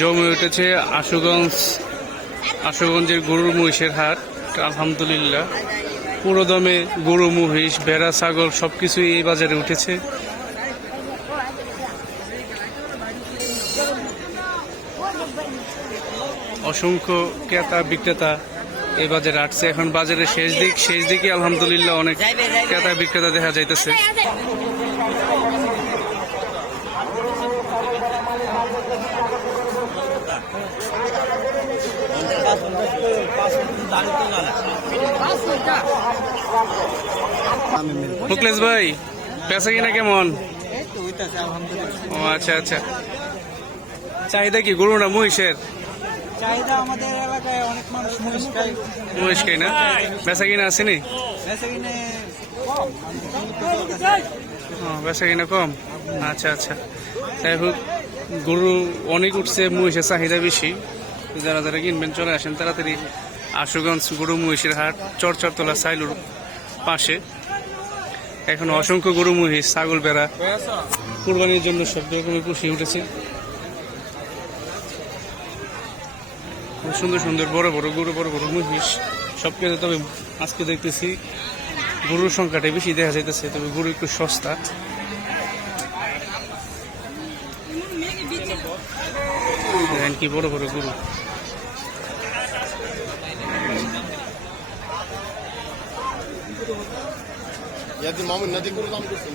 জমে উঠেছে আশুগঞ্জের গরুর মহিষের হাট। আলহামদুলিল্লাহ পুরো দমে গরু মহিষ ভেড়া ছাগল সবকিছুই এই বাজারে উঠেছে। অসংখ্য ক্রেতা বিক্রেতা এই বাজারে আসছে। এখন বাজারের শেষ দিকে আলহামদুলিল্লাহ অনেক ক্রেতা বিক্রেতা দেখা যাইতেছে। মুকলেশ ভাই পেঁচা কিনা কেমন? ও আচ্ছা আচ্ছা, চাহিদা কি গরু না মহিষের? চাহিদা আমাদের এলাকায় অনেক মানুষ মহিষ খাই না, বেচা কিনা আসেনি? বেচা কিনা কম। আচ্ছা আচ্ছা, যাই হোক গরু অনেক উঠছে, মহিষের চাহিদা বেশি। যারা যারা কিনবেন চলে আসেন তাড়াতাড়ি। আশুগঞ্জ গরু মহিষের হাট, চরচরতলা সাইলুর পাশে। এখন অসংখ্য গরু মহিষ ছাগল বেড়া কুরবানির জন্য সব রকমের পুষিয়ে উঠেছে। খুব সুন্দর সুন্দর বড় বড় গরু, বড় বড় মহিষ সব কিছু। তবে আজকে দেখতেছি গরুর সংখ্যাটা বেশি দেখা যাইতেছে, তবে গরু একটু সস্তা। দেখেন কি বড় বড় গরু। মামুন নদী করে দাম করছেন।